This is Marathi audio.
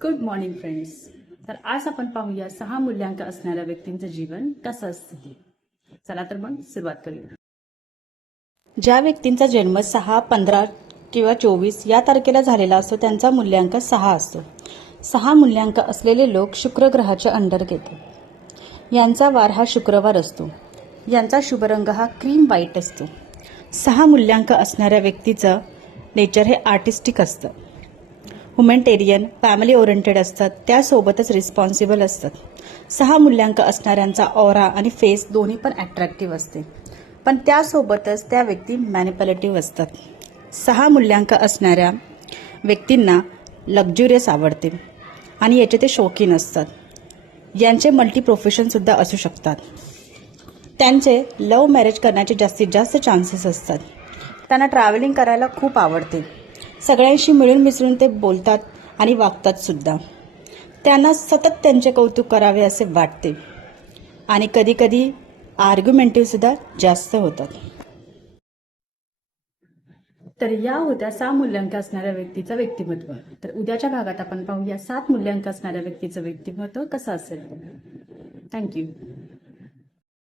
Good morning friends. तर आज आपण पाहूया 6 मूल्यांक असणाऱ्या व्यक्तींचं जीवन कसं असतं. चला तर मग सुरुवात करूया. ज्या व्यक्तींचा जन्म 6, 15 किंवा 24 या तारखेला झालेला असतो त्यांचा मूल्यांक 6 असतो. 6 मूल्यांक असलेले लोक शुक्र ग्रहाच्या अंडर घेतात. यांचा वार हा शुक्रवार असतो. यांचा शुभ रंग हा क्रीम व्हाईट असतो. 6 मूल्यांक असणाऱ्या व्यक्तीचं नेचर हे आर्टिस्टिक असतं. ह्युमॅनिटेरियन, फॅमिली ओरिएंटेड असतात, त्यासोबतच रिस्पॉन्सिबल असतात. 6 मूल्यांक असणाऱ्यांचा ऑरा आणि फेस दोन्ही पण अट्रॅक्टिव्ह असते, पण त्यासोबतच त्या व्यक्ती मॅनिप्युलेटिव्ह असतात. 6 मूल्यांक असणाऱ्या व्यक्तींना लक्झुरियस आवडते आणि याचे ते शौकीन असतात. यांचे मल्टी प्रोफेशनसुद्धा असू शकतात. त्यांचे लव्ह मॅरेज करण्याचे जास्तीत जास्त चान्सेस असतात. त्यांना ट्रॅव्हलिंग करायला खूप आवडते. सगळ्यांशी मिळून मिसळून ते बोलतात आणि वागतात सुद्धा. त्यांना सतत त्यांचे कौतुक करावे असे वाटते आणि कधी कधी आर्ग्युमेंटिव्ह सुद्धा जास्त होतात. तर या होत्या 6 मूल्यांक असणाऱ्या व्यक्तीचं व्यक्तिमत्व. तर उद्याच्या भागात आपण पाहूया 7 मूल्यांक असणाऱ्या व्यक्तीचं व्यक्तिमत्व कसं असेल. थँक्यू.